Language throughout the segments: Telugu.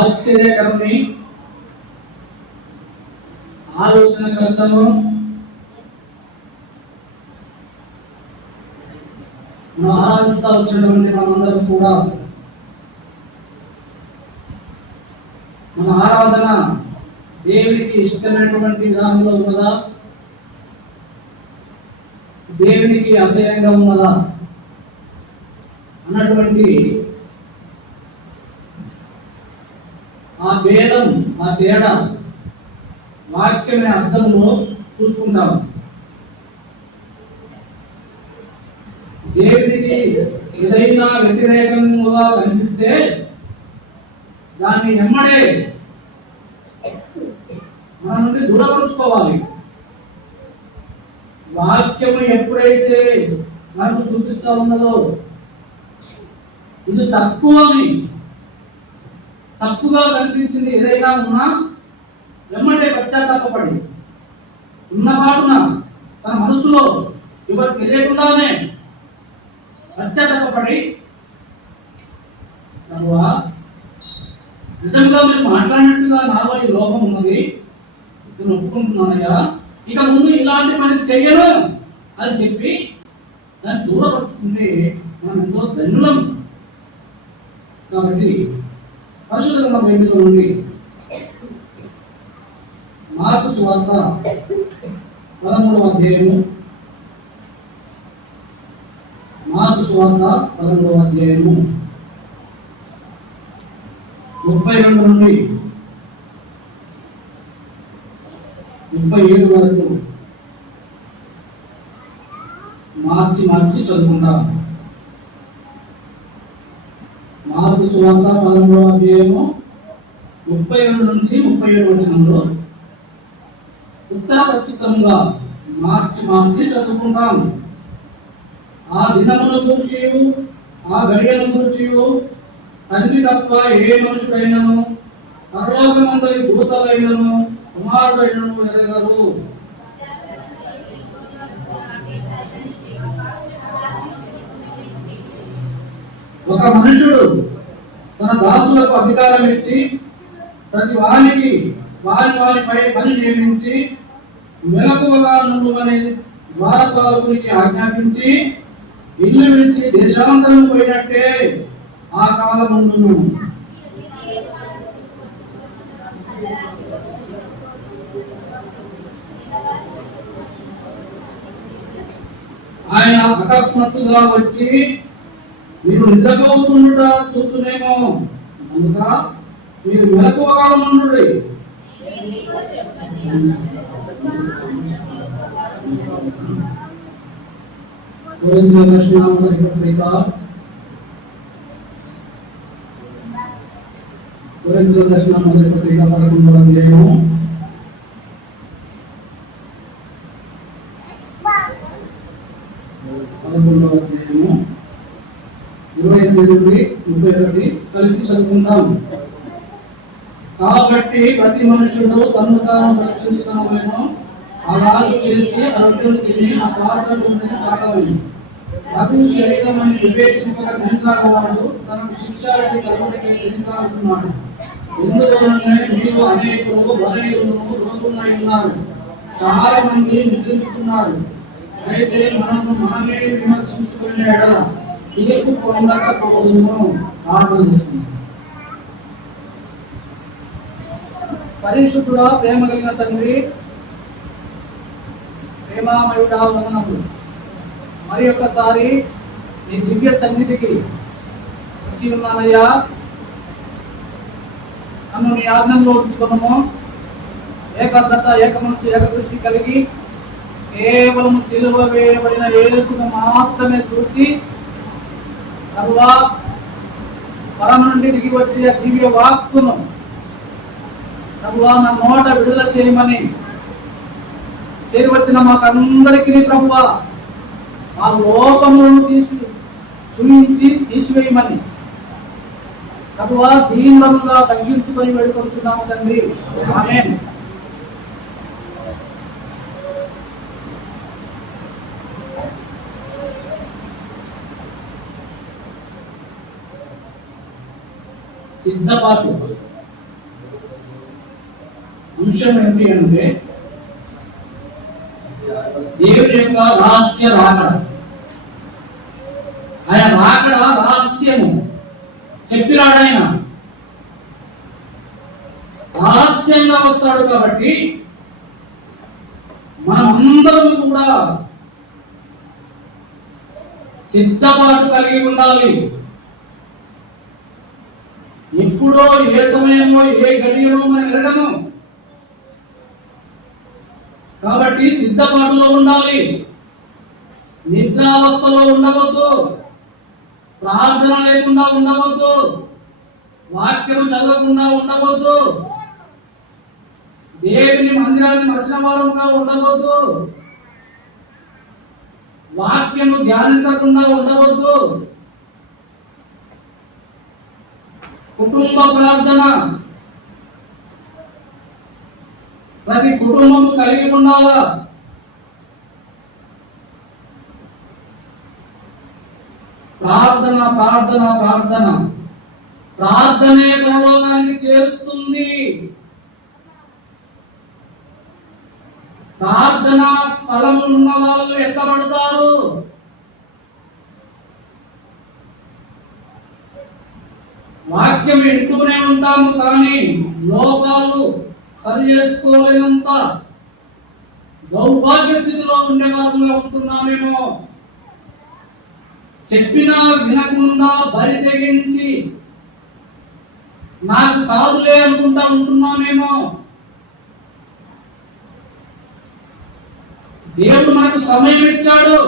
ఆశ్చర్యకరుని, ఆలోచనకర్తను, మనం ఆరాధిస్తా వచ్చినటువంటి మనందరం కూడా మన ఆరాధన దేవునికి ఇష్టమైనటువంటి విధానంలో ఉన్నదా, దేవునికి అసహ్యంగా ఉన్నదా అన్నటువంటి ఆ భేదం, ఆ తేడా వాక్యమే అర్థంలో చూసుకుంటాం. దేవునికి ఏదైనా వ్యతిరేకంగా కనిపిస్తే దాన్ని ఎమ్మడే మన నుండి దూరపరుచుకోవాలి. వాక్యము ఎప్పుడైతే మనకు చూపిస్తూ ఉన్నదో ఇది తప్పుగా కనిపించింది ఏదైనా ఉన్నా వెంబడే పశ్చాత్తాపడి ఉన్నపాటున తన మనసులో ఎవరికి తెలియకుండానే పశ్చాత్తాపడి నిజంగా మీరు మాట్లాడినట్టుగా నాలో ఈ లోపం ఉన్నది, నేను ఒప్పుకుంటున్నానయ్యా, ఇక ముందు ఇలాంటి పని చెయ్యను అని చెప్పి దాన్ని దూరపరుచుకుంటే మనం ఎంతో ధన్యులం. కాబట్టి పరిశుద్ధ బైబిల్లో నుండి మార్కు సువార్త 13వ అధ్యాయము, మార్కు సువార్త 13వ అధ్యాయము 32 నుండి 37 వరకు మార్చి చదువుకుంటాం. మార్కు సువార్త 13వ అధ్యాయము 32 నుంచి 37 వచనంలో ఉత్తర ప్రత్యుత్తరంగా మార్చి చదువుకుంటాం. ఆ దినమును గురించి, ఆ గడియను గురించి తండ్రి తప్ప ఏ మనుషుడైనను, పరలోకమందరి దూతలైనను, కుమారుడైనను ఎరగరు. ఒక మనుషుడు తన దాసులకు అధికారం ఇచ్చి ప్రతి వారికి వారిపై పని నియమించి మెలకువగా నుండుమని ద్వారపాలకునికి ఆజ్ఞాపించి ఇల్లు విడిచి దేశాంతరం పోయినట్టే ఆ కాలముందును. ఆయన అకస్మాత్తుగా వచ్చి మీరు నిద్రపోతుండుట చూచునేమో, కనుక మీరు మెలకువగా ఉండుడి. కొరింథీయుల రాసిన మొదటి పత్రిక 11వ అధ్యాయము 28 నుండి 31 కలిసి చదువుకుంటాం. కాబట్టి ప్రతి మనుషుడు తను తాను రక్షించుకునవలెను, అలాగే చేసి ఆ రొట్టెలు తిని ఆ పాత్రలు తాగవలెను. అతడు శరీరం అని వివేచింపక తినితాగవాడు తనకు శిక్షారెడ్డి కలుగుడికి తినితాగుతున్నాడు. ఎందులోనే మీరు అనేకులు బలహీనులు రోజులై ఉన్నారు, చాలా మంది నిద్రిస్తున్నారు. అయితే మనమే విమర్శించుకునే ఎడల తీర్పు పొందకపోదును. ఆలోచిస్తుంది. పరిశుద్ధుడా, ప్రేమ కలిగిన తండ్రి, ప్రేమామయుడా, వందనములు. మరి ఒక్కసారి నీ దివ్య సన్నిధికి వచ్చి ఉన్నానయ్యా. నన్ను నీ ఆజ్ఞంలో ఉంచుకున్నాము. ఏకాగ్రత, ఏక మనసు, ఏక దృష్టి కలిగి కేవలం సిలువ వేయబడిన యేసును మాత్రమే చూచి తరువా పరమ నుండి దిగి వచ్చే దివ్య వాక్కును తరువా నా నోట విడుదల చేయమని చేరి వచ్చిన మాకందరికీ ప్రభువా ఆ లోపములను చూపించి తీసివేయమని ప్రభువా దీనులుగా తగ్గించుకొని వేడుకొంటున్నాము తండ్రి. ఆమేన్. సిద్ధపాటు విషయం ఏంటి అంటే దేవుని యొక్క రహస్య రాకడ. ఆయన రాకడ రహస్యము చెప్పినాడు. ఆయన రహస్యంగా వస్తాడు కాబట్టి మనమందరం కూడా సిద్ధపాటు కలిగి ఉండాలి. ఎప్పుడో ఏ సమయమో ఏ గడియలో మనం ఎరగము కాబట్టి సిద్ధపాటులో ఉండాలి. నిద్రావస్థలో ఉండవద్దు, ప్రార్థన లేకుండా ఉండవద్దు, వాక్యం చదవకుండా ఉండవద్దు, దేవుని మందిరాన్ని మరిచిన వారంగా ఉండవద్దు, వాక్యము ధ్యానించకుండా ఉండవద్దు. కుటుంబ ప్రార్థన ప్రతి కుటుంబం కలిగి ఉండాలా. ప్రార్థన ప్రార్థన ప్రార్థన ప్రార్థనే పరలోకానికి చేరుస్తుంది. ప్రార్థన ఫలము ఉన్న వాళ్ళు ఎత్తబడతారు. వాక్యం వింటూనే ఉంటాము కానీ లోపాలు సరి చేసుకోలేనంత దౌర్భాగ్య స్థితిలో ఉండే వారుగా ఉంటున్నామేమో. చెప్పినా వినకుండా బరి తెగించి నాకు కాదులే అనుకుంటా ఉంటున్నామేమో. దేవుడు మనకు సమయం ఇచ్చాడు.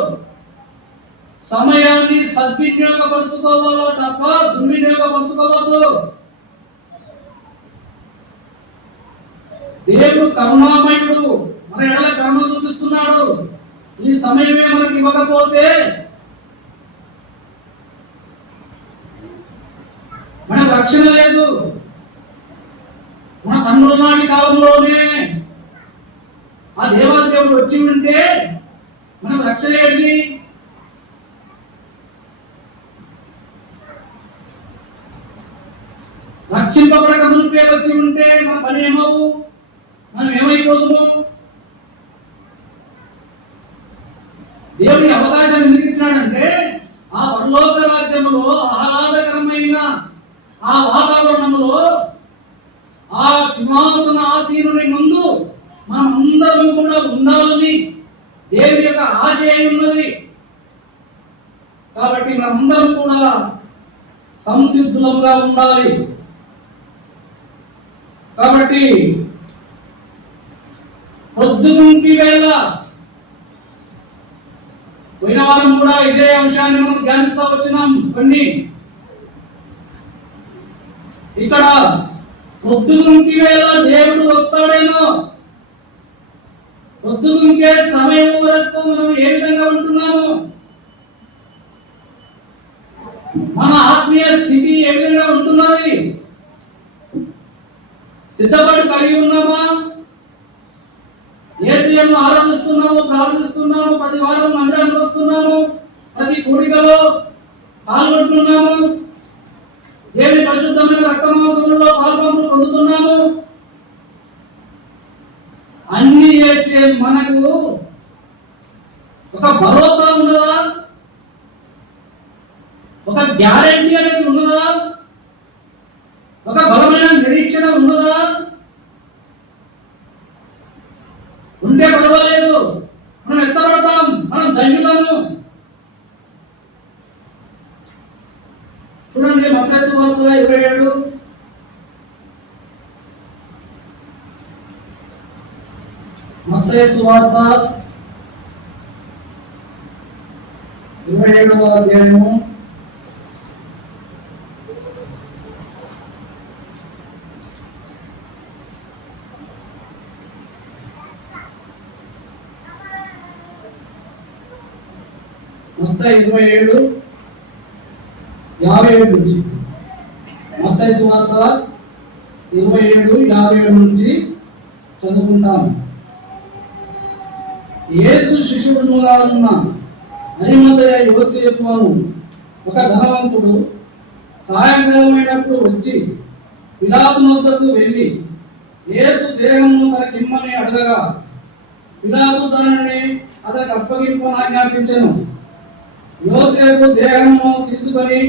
సమయాన్ని సద్వినియోగపరుచుకోవాలో తప్ప దుర్వినియోగపరుచుకోవద్దు. దేవుడు కరుణామయుడు, మన ఎడల కరుణ చూపిస్తున్నాడు. ఈ సమయమే మనకి ఇవ్వకపోతే మనకు రక్షణ లేదు. మన తండ్రుల నాటి కాలంలోనే ఆ దేవాదేవుడు వచ్చి ఉంటే మనకు రక్షణ ఏంటి? రక్షింపబడక మునిపే వచ్చి ఉంటే మన పని ఏమవు, మనం ఏమైపోదుము? దేవుని అవకాశం ఎందుకు ఇచ్చినాడంటే ఆ పరలోక రాజ్యంలో ఆహ్లాదకరమైన ఆ వాతావరణంలో ఆ సింహాసన ఆసీనుని ముందు మనం అందరం కూడా ఉండాలని దేవుని యొక్క ఆశయం ఉన్నది. కాబట్టి మనందరం కూడా సంసిద్ధులంగా ఉండాలి. కాబట్టి పొద్దుగుంటి వేళ పోయిన వారం కూడా ఇదే అంశాన్ని మనం ధ్యానిస్తూ వచ్చినాం. కొన్ని ఇక్కడ పొద్దుగుంటి వేళ దేవుడు వస్తాడేమో. పొద్దుగుంకే సమయం వరకు మనం ఏ విధంగా ఉంటున్నాము, మన ఆత్మీయ స్థితి ఏ విధంగా ఉంటున్నది, సిద్ధపాటు కలిగి ఉన్నామా? యేసును ఆరాధిస్తున్నాము, ప్రార్థిస్తున్నాము, ప్రతి వారం మందిరానికి వస్తున్నాము, ప్రతి కూడికలో పాల్గొంటున్నాము, దేవుని పరిశుద్ధమైన రక్తమాంసములలో పాల్గొంటూ పొందుతున్నాము. అన్ని చేస్తే మనకు ఒక భరోసా ఉన్నదా? ఒక గ్యారెంటీ అనేది ఉన్నదా? ఒక బలమైన నిరీక్షణ ఉన్నదా? ఉంటే పర్వాలేదు, మనం ఎత్తబడతాం, మనం ధన్యులము. చూడండి మత్తయి సువార్త 27 మత్తయి సువార్త 27వ అధ్యాయము 27:57 నుంచి మత్తయి సువార్త 27:57 నుంచి చదువుకుంటాం. యేసు శిష్యుడుగా ఉన్న అరిమతయ యోసేపు అను ఒక ధనవంతుడు సాయంకాలమైనప్పుడు వచ్చి పిలాతు వద్దకు వెళ్ళి యేసు దేహము తనకిమ్మని అడగగా పిలాతు దానిని అతనికి అప్పగింపని ఆజ్ఞాపించెను. యోసేపు దేహము తీసుకొని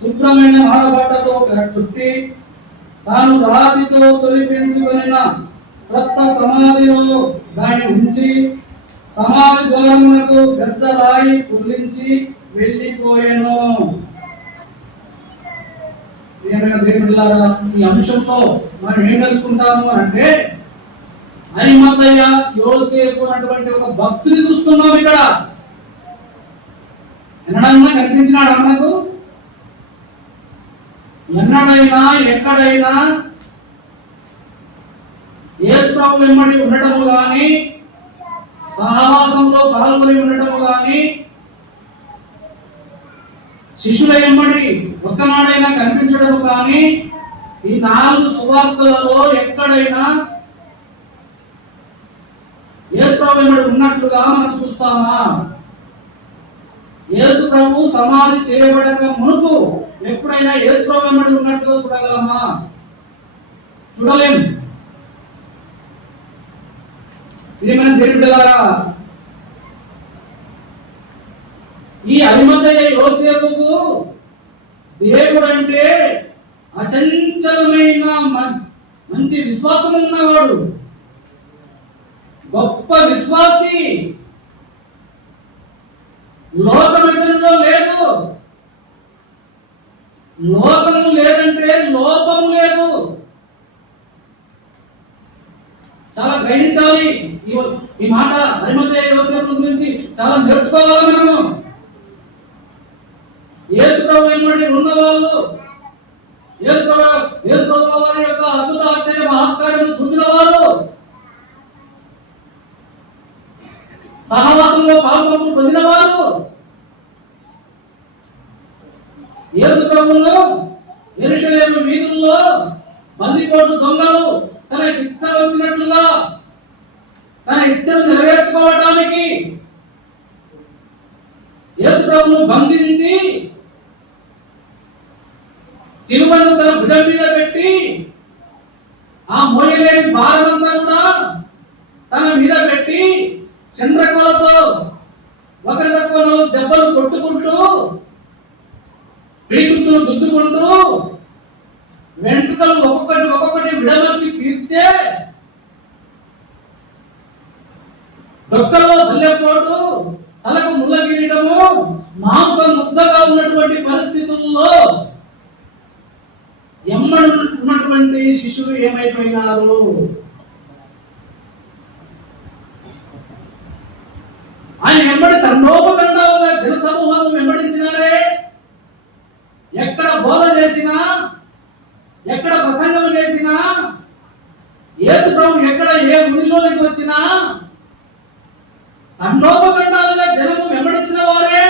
శుభ్రమైన ఆడబట్టతో చుట్టి తాను రాతితో తొలిపించుకొనిన క్రొత్త సమాధిలో దాన్ని ఉంచి సమాధి ద్వారమునకు పెద్ద రాయి కుల్లించి వెళ్ళిపోయాను. దేవుడిలారా, ఈ అంశంలో మనం ఏం తెలుసుకుంటాము అంటే అరిమతయ్య యోసేపు అన్నటువంటి ఒక భక్తుని చూస్తున్నాం. ఇక్కడ ఎన్నడన్నా కనిపించినాడు అన్నకు? ఎన్నడైనా ఎక్కడైనా యేసు ప్రభు వెంబడి ఉండటము గాని, సహవాసంలో పాల్గొని ఉండటము గాని, శిష్యుల వెంబడి ఒక్కనాడైనా కనిపించడం కానీ ఈ 4 సువార్తలలో ఎక్కడైనా యేసు ప్రభు వెంబడి ఉన్నట్లుగా మనం చూస్తామా? యేసు ప్రభు సమాధి చేయబడక మునుపు ఎప్పుడైనా యేసు ప్రభు వెంబడి ఉన్నట్లుగా చూడగలమా? చూడలేం. ఇది మనం దేవుడిలారా, ఈ అరిమతయ్య యోసేపుకు దేవుడు అంటే అచంచలమైన మంచి విశ్వాసం ఉన్నవాడు, గొప్ప విశ్వాసి. లోకమితంలో లేదు. లోకము లేదంటే లోపము లేదు. చాలా గ్రహించాలి. ఈ మాట అరిమతయ్య యోసేపు గురించి చాలా నేర్చుకోవాలి మనము. యేసు ప్రభు వెంబడి ఉన్నవాళ్ళు, యేసు ప్రభు వారి యొక్క అద్భుత ఆశ్చర్య మహత్కార్యము చూసిన వారు, సహవాసంలో పాల్గొని పొందిన వారు, యేసు ప్రభువును యెరూషలేము వీధుల్లో బందిపోటు దొంగలు తన ఇష్టం వచ్చినట్లుగా తన ఇచ్చను నెరవేర్చుకోవటానికి యేసు ప్రభువును బంధించి శిలువను తన భుజం మీద పెట్టి ఆ మోయలేని భారమంతా కూడా తన మీద పెట్టి చంద్రకోలతో ఒకరి తక్కువ దెబ్బలు కొట్టుకుంటూ పీకుతూ దుద్దుకుంటూ వెంట్రుకలు ఒక్కొక్కటి విడమర్చి పీస్తే డొక్కలో బల్లెపోటు, తలకు ముళ్ళ కిరీటము, మాంసం ముద్దగా ఉన్నటువంటి పరిస్థితుల్లో ఎమ్మడి ఉన్నటువంటి శిశువు ఏమైపోయినారు? ఆయన వెంబడి తండోపతండాలుగా జన సమూహాలు వెంబడించినారే. ఎక్కడ బోధ చేసినా, ఎక్కడ ప్రసంగం చేసినా, యేసు ప్రభు ఎక్కడ ఏ గుడిలోకి వచ్చినా తండోపతండాలుగా జనము వెంబడించిన వారే.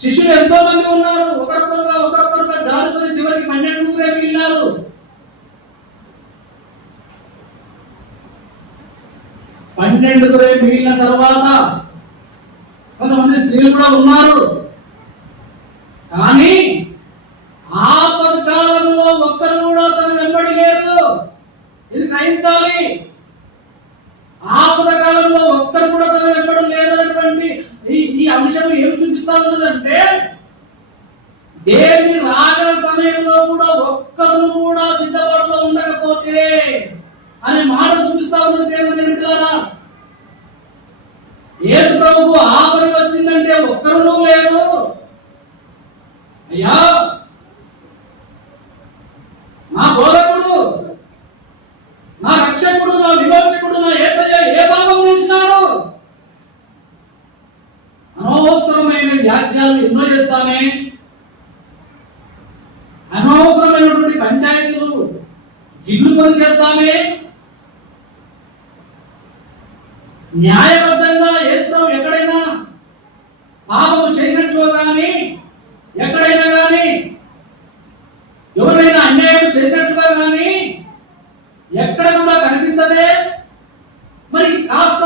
శిష్యులు ఎంతో మంది ఉన్నారు. ఒకరొకరుగా జారుకొని చివరికి 12 మిగిలినారు. 12 మిగిలిన తర్వాత కొంతమంది స్త్రీలు కూడా ఉన్నారు. కానీ ఆపద కాలంలో ఒక్కరు కూడా తన వెంబడి లేరు. ఇది గ్రహించాలి. ఆపద కాలంలో ఒక్కరు కూడా తన వెంబడి లేనటువంటి ఈ అంశం ఏం చూపిస్తా ఉన్నదంటే దేవుని రాకడ సమయంలో కూడా ఒక్కరు కూడా సిద్ధపడుతూ ఉండకపోతే అనే మాట చూపిస్తా ఉన్నది. దేవుని యేసు ప్రభువు ఆపద వచ్చిందంటే ఒక్కరు లేరు. అయ్యా, నా బోధకుడు, నా రక్షకుడు, నా విమోచకుడు, నా యేసయ్య ఏ భాగం చేసినాడు? అనవసరమైన వ్యాఖ్యలు ఎన్నో చేస్తామే, అనవసరమైనటువంటి పంచాయతీలు గిల్లు పని చేస్తామే. న్యాయబద్ధంగా యేసు ప్రభు ఎక్కడైనా పాపము చేసినట్లుగా కానీ, ఎక్కడైనా కానీ ఎవరైనా అన్యాయం చేసినట్లుగా కానీ ఎక్కడ కూడా కనిపించదే. మరి కాస్త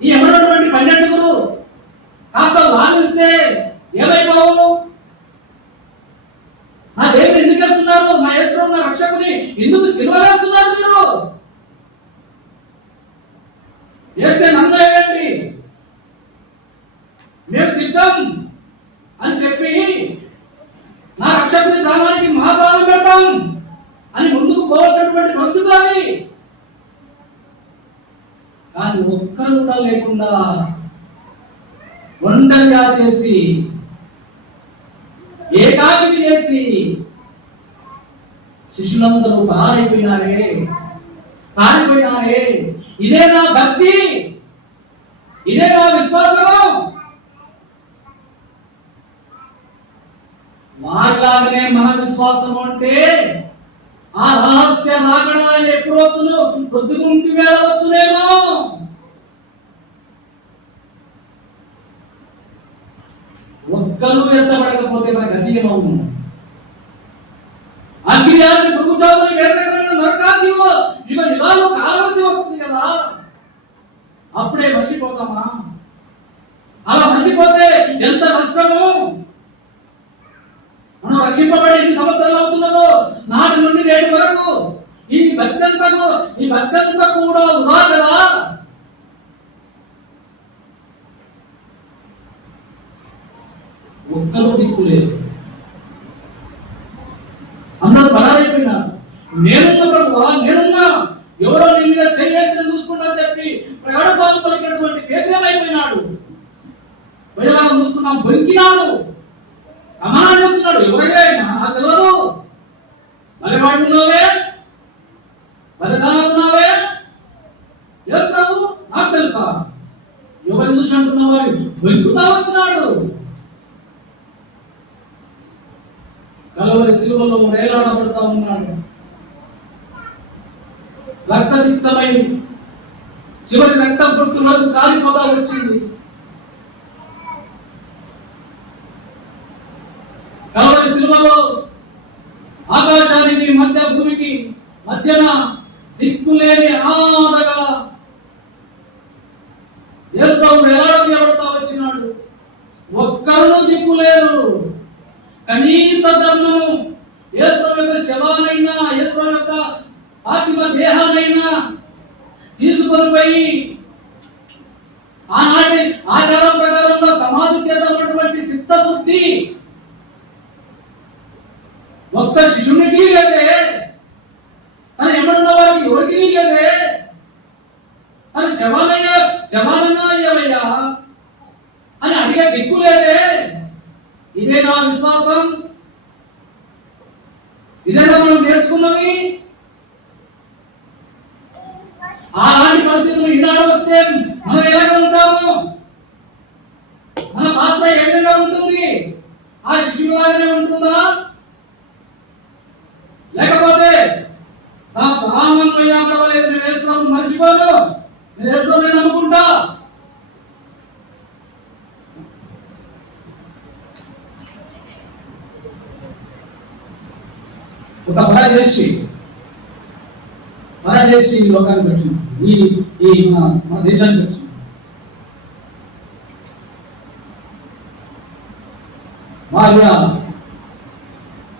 ఈ ఎవరైనటువంటి 12 కాస్త వాదిస్తే ఏమైపోవు? ఆ దేవుని ఎందుకు సిలువ వేస్తున్నారు మీరు? వేస్తే నన్ను వేయండి, మేము సిద్ధం అని చెప్పి నా రక్షకుని ప్రాణానికి మా ప్రాణం పెడతాం అని ముందుకు పోవాల్సినటువంటి పరిస్థితులు అవి. కానీ ఒక్కరు కూడా లేకుండా ఒంటరిగా చేసి ఏకాకిని చేసి శిష్యులందరూ పారిపోయినారే. ఇదే నా భక్తి, ఇదే నా విశ్వాసం. వారిలాగానే మన విశ్వాసం అంటే ఆ రహస్య రాకడ ఎప్పుడు వస్తును, పొద్దుగుంటి వేళ వస్తునేమో. ఒక్కరు ఎత్తబడకపోతే మనకు అతీయమవును. అగ్నియాన్ని ప్రభుత్వాలను వేదకరమైన నరకాన్ని ఇక నివాళులు కాలవలసి వస్తుంది కదా. అప్పుడే మర్చిపోతామా? అలా మర్చిపోతే ఎంత నష్టము. మనం రక్షింపబడి ఎన్ని సంవత్సరాలు అవుతున్నదో నాటి నుండి నేటి వరకు ఈ భక్తంతా కూడా ఉదా కదా. ఒక్కరూ దిక్కు లేదు, అందరూ బలారైపోయినారు. నేనున్నా ప్రభువా, నేనున్నా, ఎవరో నీ మీద చేయాలని చూసుకుంటా చెప్పి ప్రయాణపాలు పలికినటువంటి పేదమైపోయినాడు. ప్రజలను చూసుకున్నాం, బొంకినాడు, అమానం చేస్తున్నాడు. ఎవరిగా నాకు తెలియదు, మరి వాడున్నావే, బతకాలన్నావే, చేస్తావు నాకు తెలుసా, ఎవరిని చూసి అంటున్నావా, బొంకుతా వచ్చినాడు. కలవరి సిలువలో వేలాడబడతా ఉన్నాడు. రక్తసిక్తమై చివరి రక్తం పుట్టు వరకు కాలిపోతా వచ్చింది. కలవరి సిలువలో ఆకాశానికి మధ్య భూమికి మధ్యన దిక్కులేని అనాథగా యేసు వేలాడబడతా వచ్చినాడు. ఒక్కరు దిక్కులేరు. కనీస ధర్మము యేసు యొక్క శవానైనా, యేసు యొక్క పార్థివ దేహానైనా తీసుకొని పోయి ఆనాటి ఆచారం ప్రకారంగా సమాధి చేద్దామన్నటువంటి చిత్తశుద్ధి ఒక్క శిశునికి లేదే, అని ఎమ్మడున్న వారికి ఎవరికి లేదే, అని శవాలైనా అయ్యవయ్యా అని అడిగే దిక్కు లేదే. ఇదే నా విశ్వాసం, ఇదేనా మనం నేర్చుకున్నవి. అలాంటి పరిస్థితులు ఈనాడు వస్తే మనం ఎలాగ ఉంటాము? మన పాత్ర ఏ విధంగా ఉంటుంది? ఆ శిష్యులాగానే ఉంటుందా? లేకపోతే నా ప్రాణం పోయాలేదు, నేను వేసుకున్నాను మర్చిపోను, నేను వేసుకుని నమ్ముకుంటా. ఒక పరా చేసి ఈ లోకానికి వచ్చింది, మన దేశానికి వచ్చింది.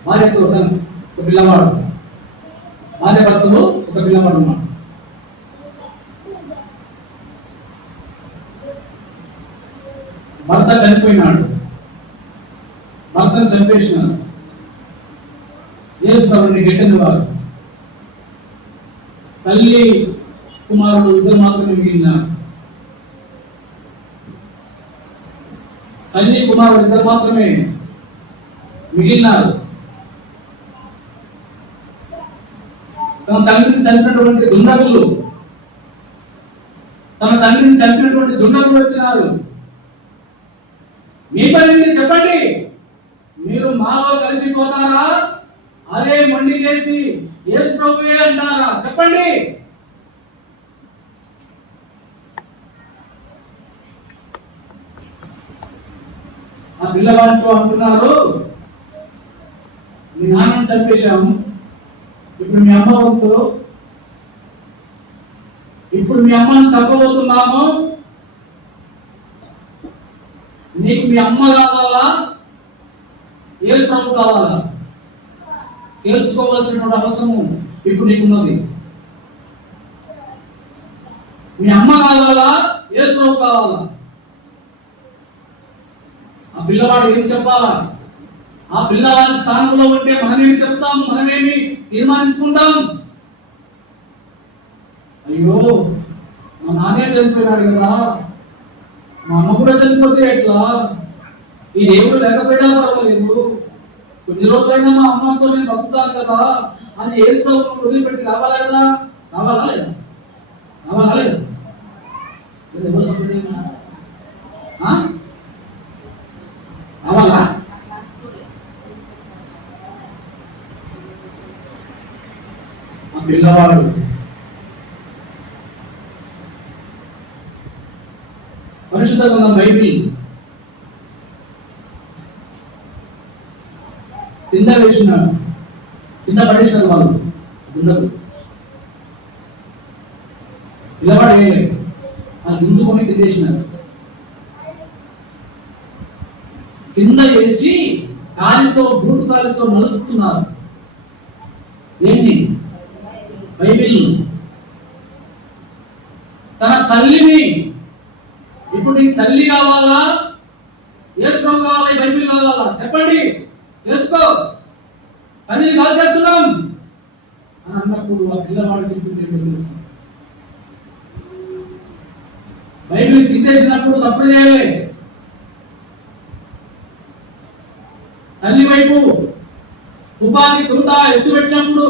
భార్యతో ఒక పిల్లవాడు, భార్య భర్తలో ఒక పిల్లవాడు ఉన్నాడు. భర్త చనిపోయినాడు, భర్తను చంపేసినాడు. యేసు ప్రభువుని గెట్టిన వారు తల్లి కుమారుడు ఇద్దరు మాత్రమే మిగిలినారు. తల్లి కుమారుడు ఇద్దరు మాత్రమే మిగిలినారు. తన తండ్రిని చంపినటువంటి దుండగులు వచ్చినారు. మీ పని చెప్పండి, మీరు మాలో కలిసిపోతారా, అదే మొండి చేసి యేసు ప్రభువే అంటారా? చెప్పండి. ఆ పిల్లవాడితో అంటున్నారు, మీ నాన్నని చంపేశాము, ఇప్పుడు మీ అమ్మ వంతు, ఇప్పుడు మీ అమ్మని చంపబోతున్నాము, నీకు మీ అమ్మ కావాలా, యేసు ప్రభు కావాలా? తెలుసుకోవాల్సిన అవసరం ఇప్పుడు నీకున్నది. మీ అమ్మ కావాలా, యేసు ప్రభు కావాలా? ఆ పిల్లవాడు ఏం చెప్పాలా? ఆ పిల్లవాడి స్థానంలో ఉంటే మనమేమి చెప్తాం, మనమేమి తీర్మానించుకుంటాం? అయ్యో మా నాన్నే చనిపోయినాడు కదా, మా అమ్మ కూడా చనిపోతే ఎట్లా, ఈ దేవుడు లేకపోయినా పర్వాలేదు, కొన్ని రోజులైనా మా అమ్మతో నేను బతుకుతాను కదా అని యేసు ప్రభువును వదిలిపెట్టి రావాలా కదా? రావాలా లేదా? రావాలా లేదా? రావాలా? ఆ పిల్లవాడు పరిశుద్ధ గ్రంథం బైబిల్ కింద వేసినాడు, కింద పడేసినారు వాళ్ళు. ఉండదు, పిల్లవాడు వేయలేదు, వాళ్ళు గుంజుకొని కిందేసినారు. కింద వేసి కాలితో బూటు సాలితో నలుస్తున్నారు. ఏంటి? బైబిల్. తన తల్లిని, ఇప్పుడు నీకు తల్లి కావాలా, యేసు ప్రభు కావాలా, బైబిల్ కావాలా? చెప్పండి, తెలుసుకో. తల్లిని కాల్ చేస్తున్నాం అని అన్నప్పుడు ఆ పిల్లవాడు చెప్పింది బైబిల్ తిట్టేసినప్పుడు సప్పుడు చేయలే. తల్లి వైపు తుపాకి తుంట ఎత్తు పెట్టినప్పుడు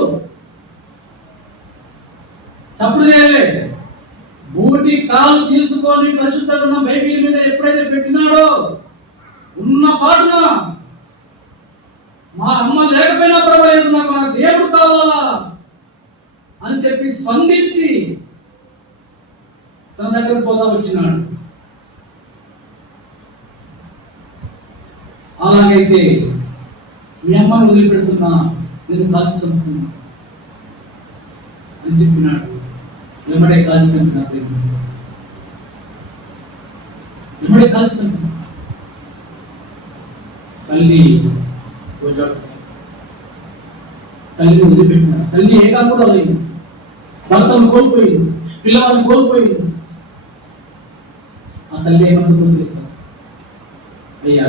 చప్పుడు చేయలే. బూటి కాలు తీసుకొని పరిశుద్ధంగా బైబిల్ మీద ఎప్పుడైతే పెట్టినాడో ఉన్న పాటున మా అమ్మ లేకపోయినా పర్వాలేదు, నాకు నా దేవుడు కావాలా అని చెప్పి స్పందించి తన దగ్గర పోతా వచ్చినాడు. అలాగైతే మీ అమ్మను వదిలిపెడుతున్నా, నేను కాల్చి చంపుతున్నా అని చెప్పినాడు. వెంబడే కాల్చి చంపినాడు, వెంబడే కాల్చి చంపినాడు. తల్లిని వదిలిపెట్టినాడు. తల్లి ఏ కాకుండా లేదు, భర్తను కోల్పోయింది, పిల్లవాడిని కోల్పోయింది. ఆ తల్లి ఏమనుకుంది? అయ్యా,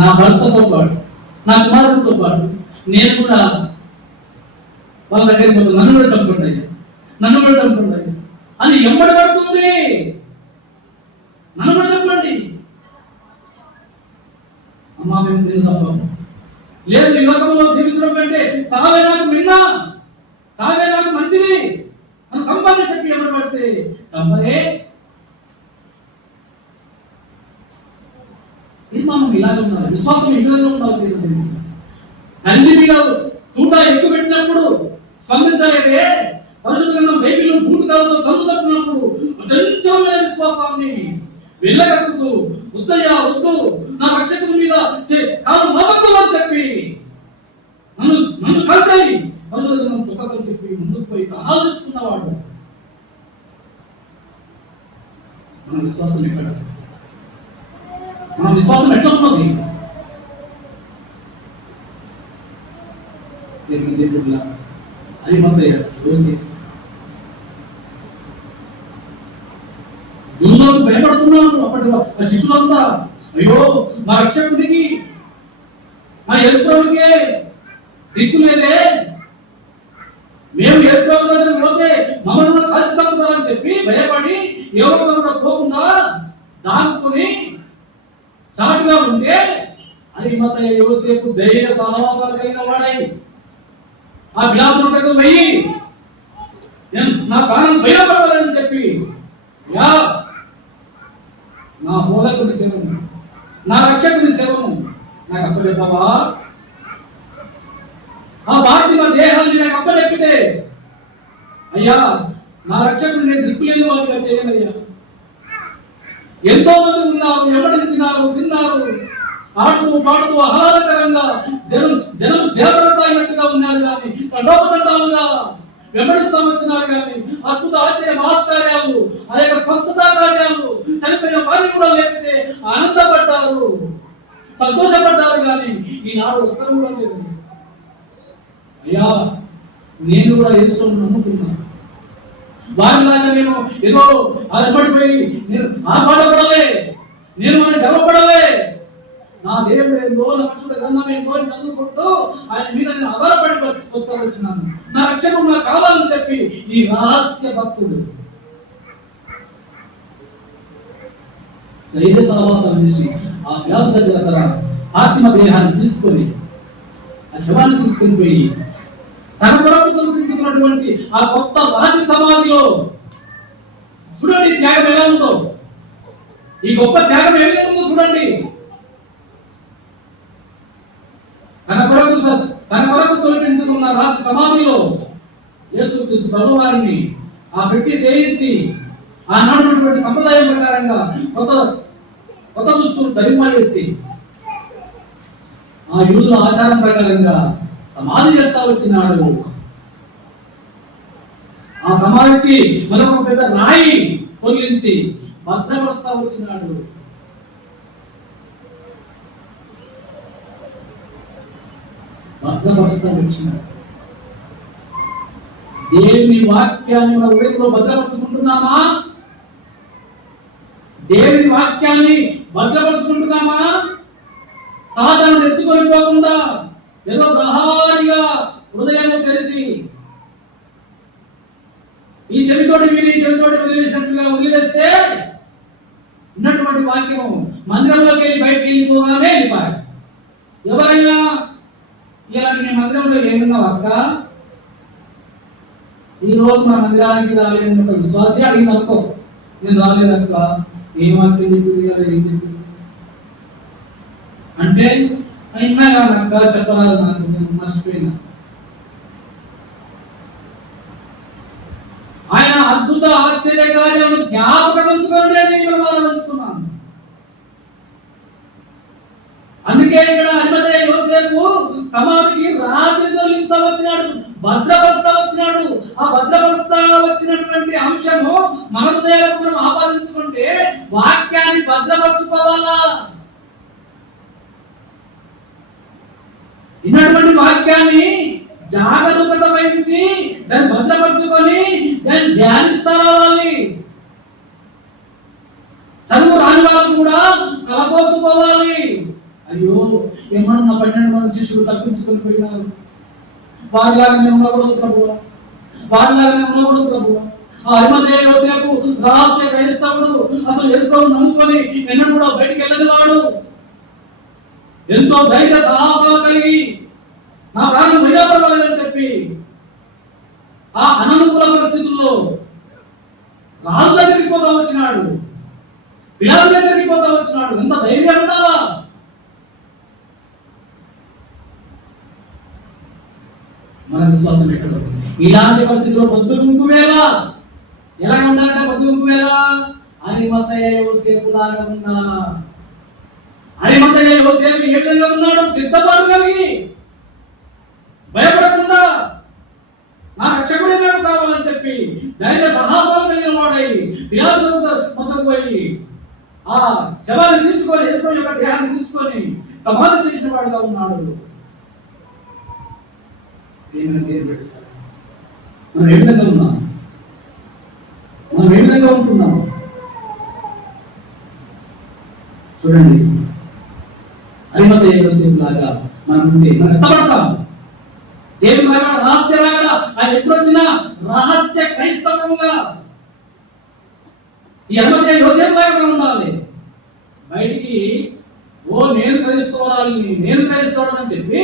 నా భర్తతో పాటు, నా కుమారుడితో పాటు నేను కూడా వాళ్ళ దగ్గరికి పోతాను, నన్ను కూడా చంపండి అయ్యా, నన్ను కూడా చంపండి అయ్యా అని ఎమ్మడి పడుతుంది. నన్ను కూడా చంపండి. అమ్మా మేము తిందాం లేదు, ఈ లోకంలో జీవించడం కంటే సావే నాకు విన్నా, సావే నాకు మంచిది అని సంపాదన చెప్పి ఎవరు పడితే చంపరే. మనం ఇలాగ ఉండాలి, విశ్వాసం ఈ విధంగా ఉండాలి. తల్లి మీద తూట ఎక్కువ పెట్టినప్పుడు స్పందించాలంటే పరిశుద్ధ గ్రంథం బైబిల్ బూటు కాలంలో కన్ను తప్పినప్పుడు చంచలమైన విశ్వాసాన్ని వెళ్ళగక్కుతూ వద్దయ్యా వద్దు, నా రక్షకుని మీద కాదు నమ్మకం అని చెప్పి నన్ను కలిసాయి పరిశుద్ధ గ్రంథం తుక్కని చెప్పి ముందుకు పోయి ఆలోచిస్తున్నవాడు. మన విశ్వాసం ఎక్కడ? మన విశ్వాసం ఎట్లా ఉన్నది? అది మందయ్య యూదులకు భయపడుతున్నాను. అప్పటి శిష్యులంతా అయ్యో మా రక్షకుడికి, మా యేసు ప్రభువుకే దిక్కు లేదే, మేము యేసు ప్రభు దగ్గరికి పోతే మమ్మల్ని కలిసి తప్పుతారని చెప్పి భయపడి ఎవరు కూడా పోకుండా దాక్కుని చాటుగా ఉంటే అరిమతయ్య యోసేపు ధైర్య సహవాసాలు కలిగిన వాడై ఆ బిలాతుల దగ్గరకు పోయి నా ప్రాణం భయపడవాలని చెప్పి నా బోధకుడి సేవను, నా రక్షకుడి సేవను నాకు అప్పచెప్పావా, ఆ పార్థివ దేహాన్ని నాకు అప్పచెప్పితే అయ్యా నా రక్షకుడు నేను దిక్కులేని వాటిగా చేయనయ్యా. ఎంతో మంది ఉన్నారు, వెంబడించినారు, తిన్నారు, ఆడుతూ పాడుతూ ఆహ్లాదకరంగా జనం జయపడతాయినట్టుగా ఉన్నారు, కానీ ప్రలోభనంగా వెంబడిస్తూ వచ్చినారు, కానీ అద్భుత ఆశ్చర్య మహత్కార్యాలు, అనేక స్వస్థతా కార్యాలు, చనిపోయిన వారిని కూడా లేకపోతే ఆనందపడ్డారు, సంతోషపడ్డారు, కానీ ఈనాడు ఒక్కరు కూడా లేదు. అయ్యా నేను కూడా యేసును నమ్ముకున్నాను. వారిలాగా నేను ఏదో అలపడిపోయి నేను ఆపాడపడలే, నేను మనం గర్వపడలే. నా దేవుడు ఏందో, నా పరిశుద్ధ గ్రంథం ఏందో అని చదువుకుంటూ ఆయన మీద నేను ఆధారపడి వచ్చినాను. నా రక్షకుడు నాకు కావాలని చెప్పి ఈ రహస్య భక్తుడు సహవాసాలు చేసి ఆ వ్యాధి దగ్గర ఆత్మ దేహాన్ని తీసుకొని ఆ శవాన్ని తీసుకొని పోయి తన కొరకు కల్పించుకున్నటువంటి ఆ కొత్త రాతి సమాధిలో చూడండి త్యాగం ఎలా ఉందో, ఈ గొప్ప త్యాగం ఏ విధంగా ఉందో చూడండి. తన కొరకు కల్పించుకున్న రాతి సమాధిలో యేసుక్రీస్తు ప్రభు వారిని ఆ పెట్టి చేయించి ఆనాడున్నటువంటి సంప్రదాయం ప్రకారంగా కొత్త దుస్తులు ధరింపజేసి ఆ యూదుల ఆచారం ప్రకారంగా సమాధి చేస్తా వచ్చినాడు. ఆ సమాధికి మరొక పెద్ద రాయి పొగిలించి భద్రపరుస్తా వచ్చినాడు. దేవుని వాక్యాన్ని మన హృదయంలో భద్రపరుచుకుంటున్నామా? దేవుని వాక్యాన్ని భద్రపరుచుకుంటున్నామా? సాధారణ ఎత్తుకొని పోకుండా ఏదో ప్రహారిగా హృదయాన్ని తెలిసి ఈ చెవితోటి మీరు ఈ చెవితోటి వదిలేసినట్టుగా వదిలేస్తే ఉన్నటువంటి వాక్యం మందిరంలోకి వెళ్ళి బయటకు వెళ్ళిపోగానే వెళ్ళిపోయారు. ఎవరైనా ఇలా నేను మందిరంలో ఏమన్నావు అక్క, ఈ రోజు మా మందిరానికి రాలేని ఒక విశ్వాసి అడిగిన అనుకో, నేను రాలేదక్క, ఏం వాక్యం చెప్పింది కదా, ఏం చెప్పింది అంటే అయినా కాదక్క చెప్పరాదు, నాకు నేను మర్చిపోయినా. ఆయన అద్భుత ఆశ్చర్య కార్యాలను జ్ఞాపకం ఉంచుకోండి అని అనుకున్నాను. అందుకే ఇక్కడ అరిమతయ యోసేపు సమాధికి రాత్రి తొలగిస్తా వచ్చినాడు, భద్రపరుస్తా వచ్చినాడు. ఆ భద్రపరుస్తా వచ్చినటువంటి అంశము మన హృదయాలకు మనం ఆపాదించుకుంటే వాక్యాన్ని భద్రపరుచుకోవాలా. ఇన్నటువంటి వాక్యాన్ని జాగరూకత వహించి దాన్ని భద్రపరుచుకొని దాన్ని ధ్యానిస్తా రావాలి. చదువు రాని వాళ్ళు కూడా తలపోసుకోవాలి. అయ్యో ఏమన్నా 12 మంది శిష్యులు తప్పించుకొని పోయినారు, వారిలాగా నేను ఉండకూడదు ప్రభువా, వారిలాగా నేను ఉండకూడదు ప్రభువా. ఆ అరిమతయ యోసేపు రహస్య క్రైస్తవుడు, అసలు యేసుప్రభువును నమ్ముకొని ఎన్నడూ కూడా బయటికి వెళ్ళని వాడు, ఎంతో ధైర్య సాహసాలు కలిగి నా ప్రాణం విడవలేదని చెప్పి ఆ అననుకూల పరిస్థితుల్లో రాజు దగ్గరికి పోతా వచ్చినాడు, పిల్లల దగ్గరికి పోతా వచ్చినాడు. ఎంత ధైర్యం ఉండాలా? మన విశ్వాసం ఎక్కడ? ఇలాంటి పరిస్థితిలో పొద్దుగుంకు వేళ ఎలా ఉండాలంటే పొద్దుగుంకు వేళ అరిమతయ యోసేపు లాగా ఉండాలా. అరిమతయ యోసేపు ఏ విధంగా ఉన్నాడు? సిద్ధపాటు కలిగి భయపడకుండా నా రక్షకుడే నాకు కావాలని చెప్పి ధైర్య సాహసాలు కలిగిన వాడై మొత్తం పోయి ఆ శవాన్ని తీసుకొని యేసు యొక్క దేహాన్ని తీసుకొని సమాధి చేసిన వాడుగా ఉన్నాడు. మనం ఏ విధంగా ఉన్నాం? మనం ఏ విధంగా ఉంటున్నాం? చూడండి, అరిమతయ యోసేపు లాగా మనం ఎత్తబడతాం. దేవుని రహస్య రాగడ ఆయన ఎప్పుడు వచ్చినా రహస్య క్రైస్తవంగా ఈ అరిమతయ యోసేపు లాగా ఉండాలి. బయటికి నేను క్రైస్తవాలని నేను క్రైస్తవుడు అని చెప్పి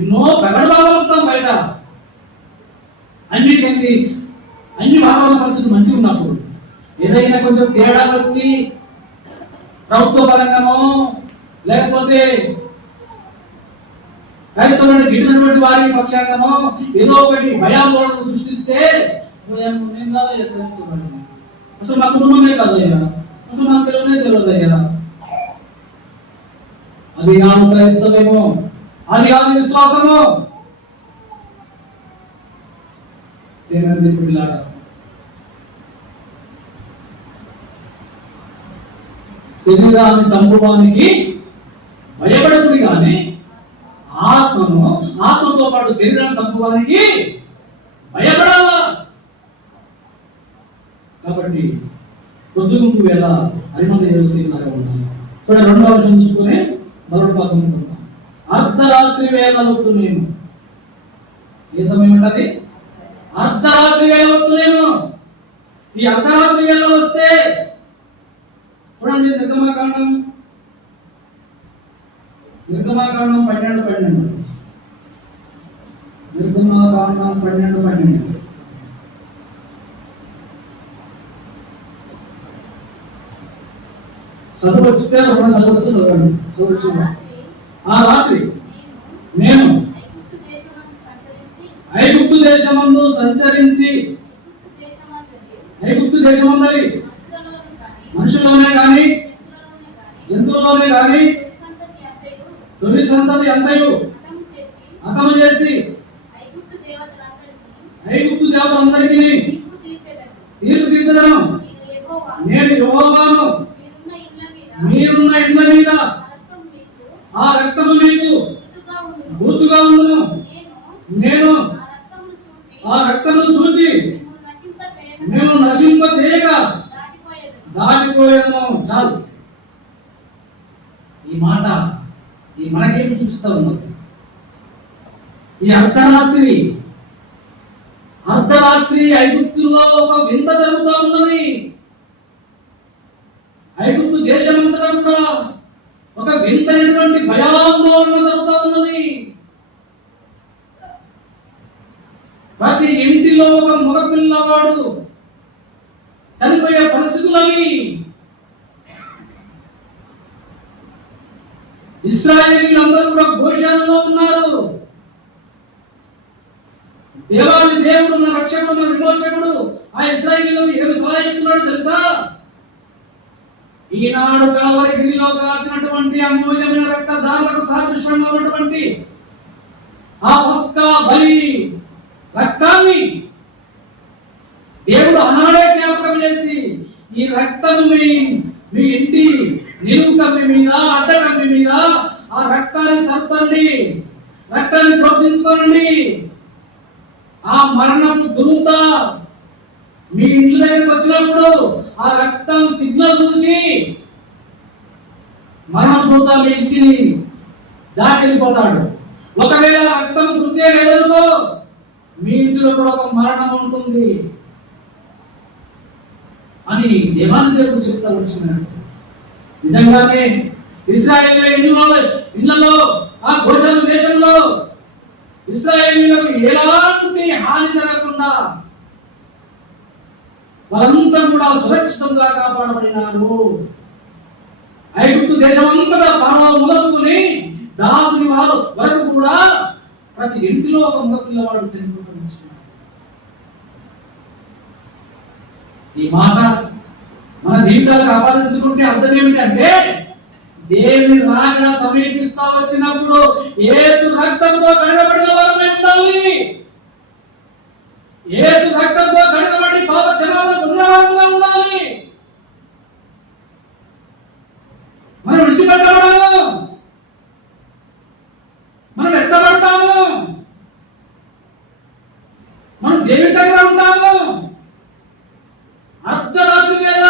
ఎన్నో ప్రకటనలు బయట అన్నిటికీ అన్ని వాతావరణ పరిస్థితులు మంచిగా ఉన్నప్పుడు ఏదైనా కొంచెం తేడాలు వచ్చి ప్రభుత్వ పరంగానో లేకపోతే క్రైస్తవులను గిడినటువంటి వారి పక్షాంగానో ఏదో ఒకటి భయాందోళనలు సృష్టిస్తే నేను కాదయ్యా, అసలు మా కుటుంబమే కాదయ్యా, అసలు నాకు తెలియదయ్యా, అది కాదు క్రైస్తవేమో, అది కాదు విశ్వాసము. శరీరాన్ని సంభవానికి భయపడకుడి, కానీ ఆత్మతో పాటు శరీరాన్ని సంభవానికి భయపడాలా. కాబట్టి పొద్దుగుంపు వేళ అరిమత లాగా ఉండాలి. చూడండి, రెండవ విషయం చూసుకుని మరొక పదం ఉంటాం. అర్ధరాత్రి వేళ వస్తున్నాము. ఏ సమయం ఉంటుంది? అర్ధరాత్రి వేళ వస్తున్నాము. ఈ అర్ధరాత్రి వేళ వస్తే చూడండి, నిర్గమాకాండం 12:12 నిర్గమాకాండం 12:12 చదువొచ్చితే చదవండి. ఆ రాత్రి నేను ఐగుప్తు దేశమందు సంచరించి, ఐగుప్తు దేశమందరి మనుషుల్లోనే కానీ జంతువుల్లోనే కానీ తొలి సంతతి అంతయు హతము చేసి ఐగుప్తు దేవతలందరికీ తీర్పు తీర్చదను. నేను యెహోవాను. మీరున్న ఇండ్ల మీద ఆ రక్తము మీకు గుర్తుగా ఉండును. నేను ఆ రక్తము చూచి మేము నశింప చేయక దాటిపోయాను. చాలు. ఈ మాట మనకేం సూచిస్తా ఉన్నది? ఈ అర్ధరాత్రి ఐగుప్తులో ఒక వింత జరుగుతూ ఉన్నది. ఐగుప్తు దేశమంతటా కూడా ఒక వింతైనటువంటి భయాందోళన జరుగుతూ ఉన్నది. ప్రతి ఇంటిలో ఒక మగ పిల్లవాడు చనిపోయే పరిస్థితులవి. ఇశ్రాయేలీలందరూ కూడా గోషాలలో ఉన్నారు. దేవాది దేవుడు, నా రక్షకుడు, నా విమోచకుడు ఆ ఇశ్రాయేలీలకు ఏమి సలహా చెప్తున్నాడు తెలుసా? ఈనాడు కలవరి గిరిలో కాల్చినటువంటి అమూల్యమైన రక్తధారులకు సాదృశ్యంగా ఉన్నటువంటి ఆ పస్కా బలి రక్తాన్ని దేవుడు ఆనాడే జ్ఞాపకం చేసి, ఈ రక్తము మీ ఇంటి నిలువు కమ్మి మీద, అడ్డ కమ్మి మీద ఆ రక్తాన్ని సరసండి, రక్తాన్ని ప్రోత్సహించుకోనండి. ఆ మరణపు దూత మీ ఇంటి దగ్గరకు వచ్చినప్పుడు ఆ రక్తం సిగ్నల్ చూసి మరణపు దూత మీ ఇంటిని దాటి వెళ్ళిపోతాడు. ఒకవేళ రక్తం కృత్య లేదనుకో మీ ఇంటిలో కూడా ఒక మరణం ఉంటుంది అని దేవాది దేవుడు చెప్తా వచ్చినాడు. నిజంగానే ఇశ్రాయేలు ఇళ్లలో ఆ గోషెను దేశంలో ఇశ్రాయేలీయులకు ఎలాంటి హాని జరగకుండా వారంతా కూడా సురక్షితంగా కాపాడబడినారు. ఐగుప్తు దేశమంతటా ఫరో మొదలుకొని దాసుని వారు వరకు కూడా ప్రతి ఇంటిలో ఒక మగ పిల్లవాడు చనిపోతాడు. ఈ మాట మన జీవితాలకు ఆపాదించుకుంటే అర్థం ఏమిటంటే, దేవుని రాకడ సమీపిస్తా వచ్చినప్పుడు యేసు రక్తంతో కడగబడిన వారమై ఉండాలి. యేసు రక్తంతో కడగబడి పాప క్షమాపణ ఉన్నవారుగా ఉండాలి. మనం విడిచిపెట్టబడము, మనం ఎత్తబడతాము, మనం దేవుని దగ్గర ఉంటాము. అర్ధరాత్రి వేళ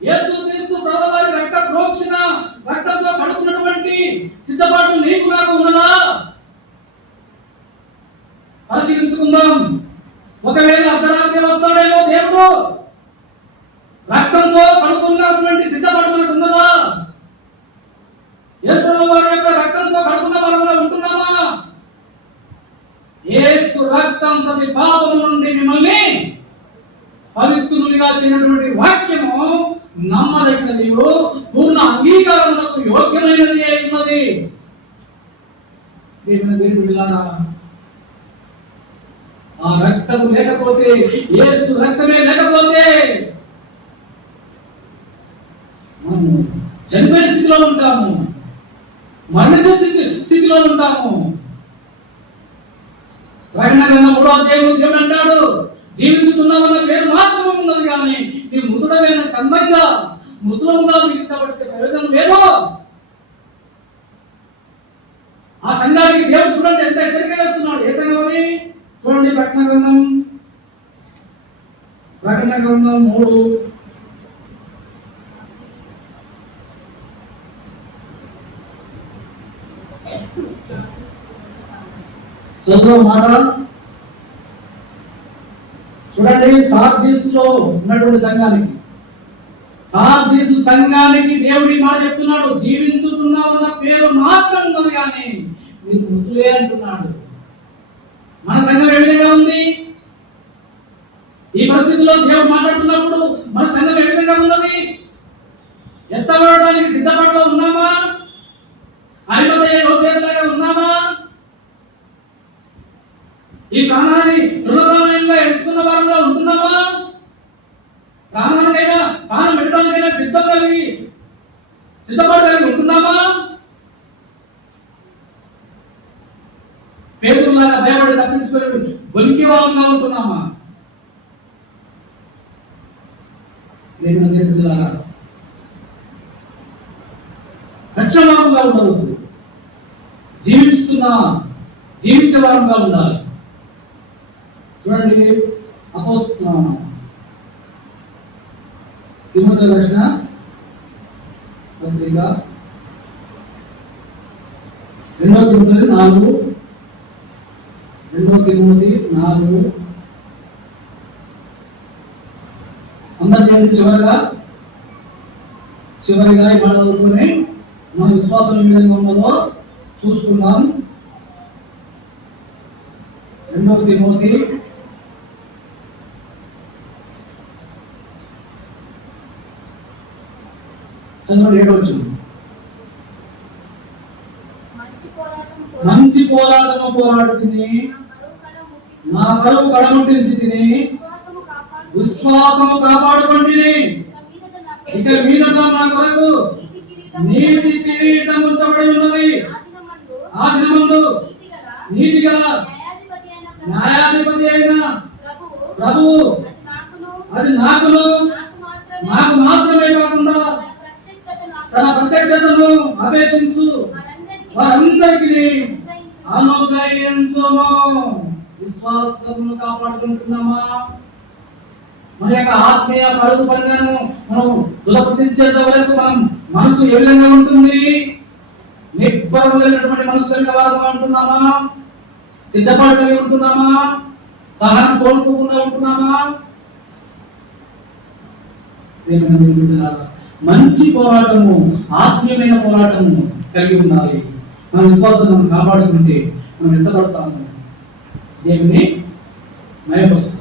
యేసుక్రీస్తు ప్రభువారి రక్త ప్రోక్షణ రక్తంతో పడుతున్నటువంటి సిద్ధపాటు నీకు నాకు ఉన్నదా? పరిశీలించుకుందాం. ఒకవేళ అర్ధరాత్రి వస్తాడేమో దేవుడు, రక్తంతో పడుకున్నటువంటి సిద్ధపాటు మనకు ఉన్నదా? యేసు ప్రభువారి యొక్క రక్తంతో పడుకున్న వారంగా ఉంటున్నామా? యేసు రక్తం ప్రతి పాపము నుండి మిమ్మల్ని పవిత్రులుగా చేయనటువంటి వాక్యము నమ్మదగినది, పూర్ణ అంగీకారములకు యోగ్యమైనది అయి ఉన్నది. ఆ రక్తము లేకపోతే, యేసు రక్తమే లేకపోతే మనం చనిపోయే స్థితిలో ఉంటాము, మరణించే స్థితిలో ఉంటాము. ప్రకటన గ్రంథం 3వ అధ్యాయం దేవుడు అంటాడు, జీవించుతున్నామన్న పేరు మాత్రమే ఉన్నది కానీ నీ మృతుడమైన చందంగా మృతులంగా మిగిలించబడితే ప్రయోజనం లేదు. ఆ సంఘానికి దేవుడు చూడండి ఎంత హెచ్చరిక చేస్తున్నాడు. ఏ సంఘం అది? చూడండి ప్రకటన గ్రంథం 3 చదువు మాట చూడండి. సార్దీసులో ఉన్నటువంటి సంఘానికి దేవుడి మాట చెప్తున్నాడు, జీవించుతున్నామన్న పేరు మాత్రం ఉన్నది కానీ మీరు మృతులే అంటున్నాడు. మన సంఘం ఏ విధంగా ఉంది? ఈ పరిస్థితిలో దేవుడు మాట్లాడుతున్నప్పుడు మన సంఘం ఏ విధంగా ఉన్నది? ఎత్తబడడానికి సిద్ధపడుతూ ఉన్నామా? అరిమతయ్య యోసేపులాగా ఉన్నామా? ఈ ప్రాణాన్ని తృణప్రాయంగా ఎంచుకున్న వారంగా ఉంటున్నామా? ప్రాణానికైనా ప్రాణం పెట్టడానికైనా సిద్ధపడడానికి ఉంటున్నామా? పేదలాగా భయపడి తప్పించుకొని బొలికి వాళ్ళంగా ఉంటున్నామా? సత్యవారంగా ఉండవద్దు, జీవించే వారంగా ఉండాలి. చూడండి తిమోతి రాసిన పత్రిక 2 తిమోతి 4 అందరికీ చివరిగా ఈ మాట చదువుకుని మన విశ్వాసం ఏ విధంగా ఉన్నదో చూసుకున్నాం. 2 తిమోతి 7 మంచి పోరాటము పోరాడుతుంది, నా బరువు కడముట్టించి తిని విశ్వాసము కాపాడుకుంటుని, ఇక మీదట నా కొరకు నీతి కిరీటం ఉంచబడి ఉన్నది. ఆ దినమందు నీతిగల న్యాయాధిపతి అయిన ప్రభువు అది నాకు మాత్రమే కాకుండా తన ప్రత్యక్షతను అపేక్షించు వారందరికీ అనుగ్రహించును. విశ్వాసమును కాపాడుకుంటున్నామా? మన యొక్క ఆత్మీయ పరుగు పండుగను మనం దులపతించేంత వరకు మనం మనసు ఏ విధంగా ఉంటుంది? నిబ్బరమైనటువంటి మనసు కలిగిన వారుగా ఉంటున్నామా? సిద్ధపడి ఉంటున్నామా? సహనం కోల్పోకుండా ఉంటున్నామా? మంచి పోరాటము, ఆత్మీయమైన పోరాటము కలిగి ఉండాలి. మన విశ్వాసాన్ని కాపాడుకుంటే మనం ఎంత పడతాము? దేవుని మయపరుస్తాం.